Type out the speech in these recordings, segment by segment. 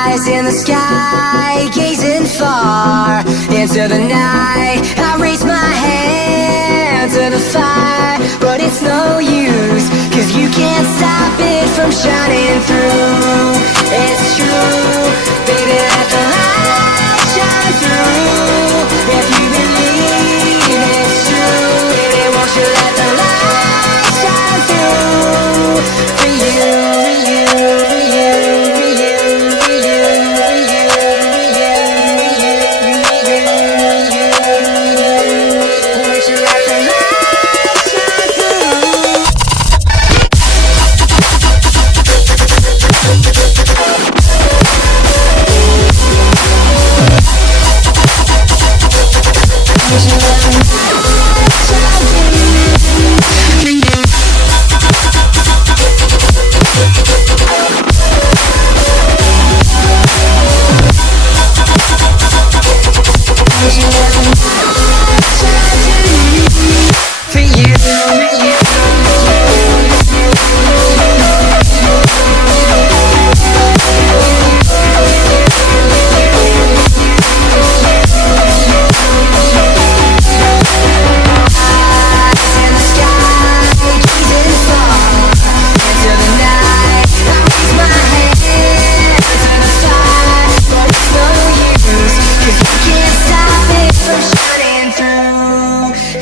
eyes in the sky, gazing far into the night. I raise my hand to the fire, but it's no use, 'cause you can't stop it from shining through. It's true, baby, let the light shine through. If you believe it's true, baby, won't you let the light shine through? For you, for you, for you, for you, for you, for you, for you, for you. Won't you let the light shine through? For you, for you.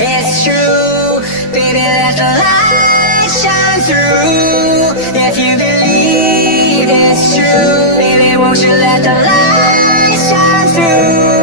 It's true, baby, let the light shine through. If you believe it's true, baby, won't you let the light shine through?